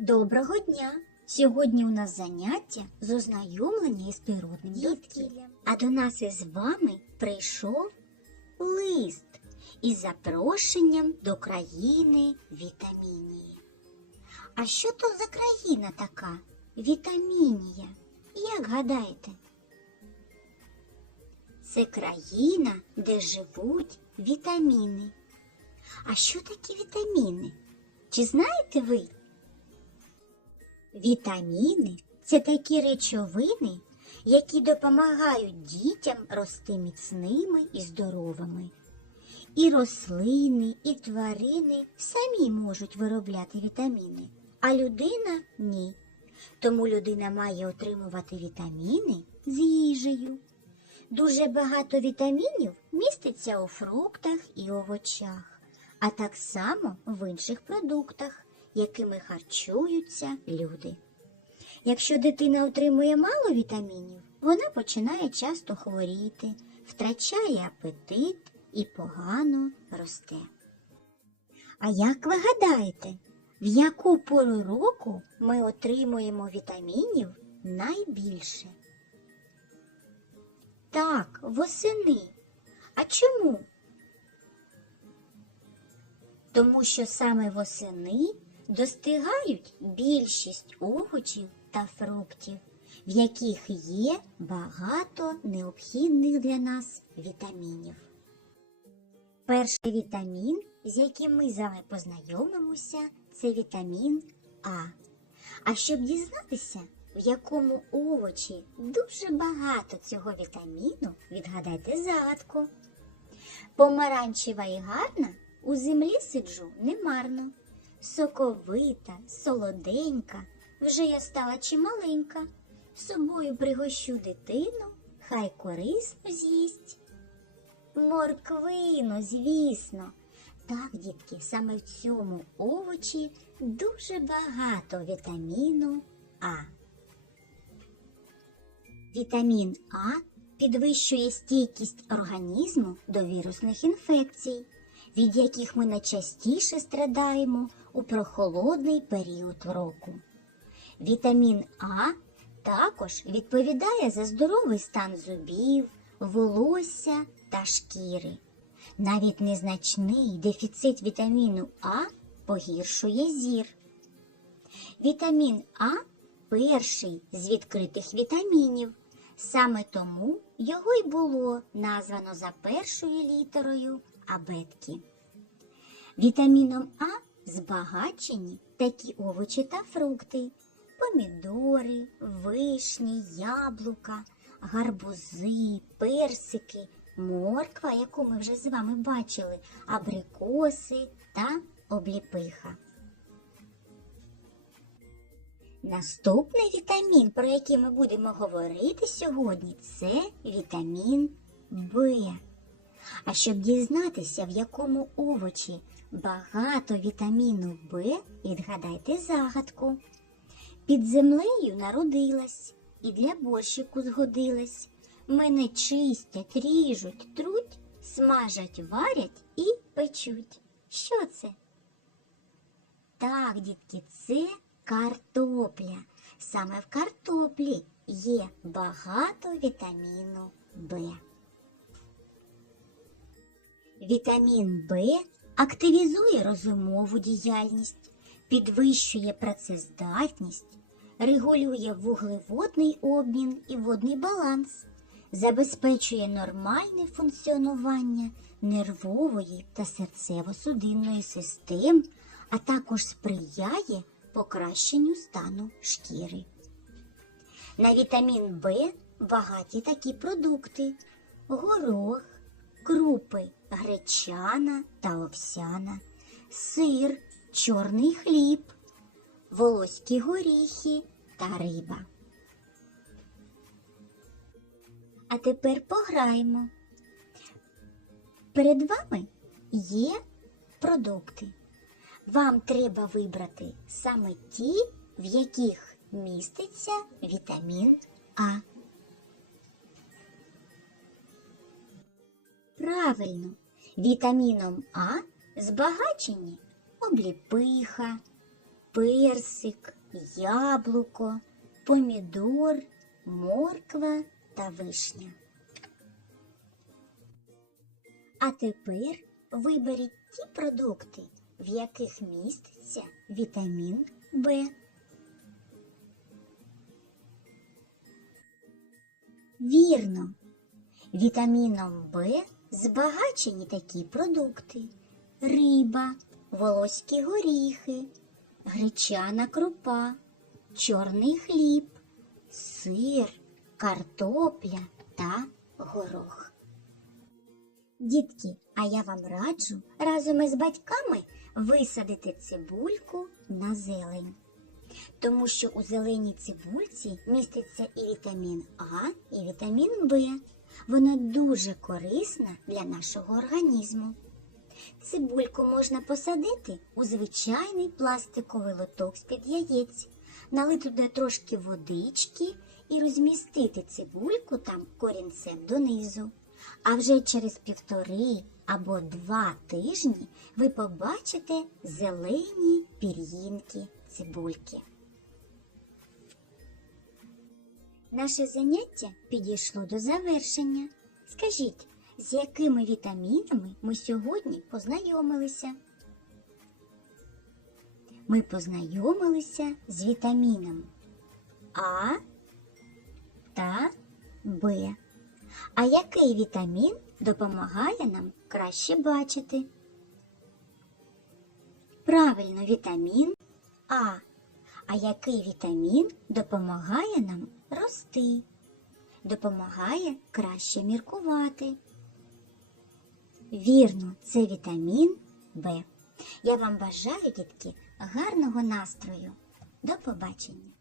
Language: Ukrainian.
Доброго дня! Сьогодні у нас заняття з ознайомлення із природним довкіллям. А до нас із вами прийшов лист із запрошенням до країни Вітамінії. А що то за країна така? Вітамінія? Як гадаєте? Це країна, де живуть вітаміни. А що такі вітаміни? Чи знаєте ви? Вітаміни це такі речовини, які допомагають дітям рости міцними і здоровими. І рослини, і тварини самі можуть виробляти вітаміни, а людина ні. Тому людина має отримувати вітаміни з їжею. Дуже багато вітамінів міститься у фруктах і овочах, а так само в інших продуктах, якими харчуються люди. Якщо дитина отримує мало вітамінів, вона починає часто хворіти, втрачає апетит і погано росте. А як ви гадаєте, в яку пору року ми отримуємо вітамінів найбільше? Так, восени. А чому? Тому що саме восени достигають більшість овочів та фруктів, в яких є багато необхідних для нас вітамінів. Перший вітамін, з яким ми з вами познайомимося, це вітамін А. А щоб дізнатися, в якому овочі дуже багато цього вітаміну, відгадайте загадку. Помаранчева і гарна у землі сиджу немарно. Соковита, солоденька, вже я стала чималенька. Собою пригощу дитину, хай корисно з'їсть. Морквину, звісно. Так, дітки, саме в цьому овочі дуже багато вітаміну А. Вітамін А підвищує стійкість організму до вірусних інфекцій, від яких ми найчастіше страдаємо у прохолодний період року. Вітамін А також відповідає за здоровий стан зубів, волосся та шкіри. Навіть незначний дефіцит вітаміну А погіршує зір. Вітамін А перший з відкритих вітамінів. Саме тому його й було названо за першою літерою абетки. Вітаміном А збагачені такі овочі та фрукти, помідори, вишні, яблука, гарбузи, персики, морква, яку ми вже з вами бачили, абрикоси та обліпиха. Наступний вітамін, про який ми будемо говорити сьогодні, це вітамін В. А щоб дізнатися, в якому овочі багато вітаміну В, відгадайте загадку. Під землею народилась і для борщику згодилась. Мене чистять, ріжуть, труть, смажать, варять і печуть. Що це? Так, дітки, це картопля. Саме в картоплі є багато вітаміну В. Вітамін В активізує розумову діяльність, підвищує працездатність, регулює вуглеводний обмін і водний баланс, забезпечує нормальне функціонування нервової та серцево-судинної систем, а також сприяє покращенню стану шкіри. На вітамін В багаті такі продукти: горох, крупи гречана та овсяна, сир, чорний хліб, волоські горіхи та риба. А тепер пограємо. Перед вами є продукти. Вам треба вибрати саме ті, в яких міститься вітамін А. Правильно, вітаміном А збагачені обліпиха, персик, яблуко, помідор, морква та вишня. А тепер виберіть ті продукти, в яких міститься вітамін В. Вірно. Вітаміном В збагачені такі продукти: риба, волоські горіхи, гречана крупа, чорний хліб, сир, картопля та горох. Дітки, а я вам раджу разом із батьками висадити цибульку на зелень. Тому що у зеленій цибульці міститься і вітамін А, і вітамін В. Вона дуже корисна для нашого організму. Цибульку можна посадити у звичайний пластиковий лоток з-під яєць, налити туди трошки водички і розмістити цибульку там корінцем донизу. А вже через півтори або два тижні ви побачите зелені пір'їнки цибульки. Наше заняття підійшло до завершення. Скажіть, з якими вітамінами ми сьогодні познайомилися? Ми познайомилися з вітаміном А та Б. А який вітамін допомагає нам краще бачити? Правильно, вітамін А. А який вітамін допомагає нам рости? Допомагає краще міркувати. Вірно, це вітамін Б. Я вам бажаю, дітки, гарного настрою. До побачення!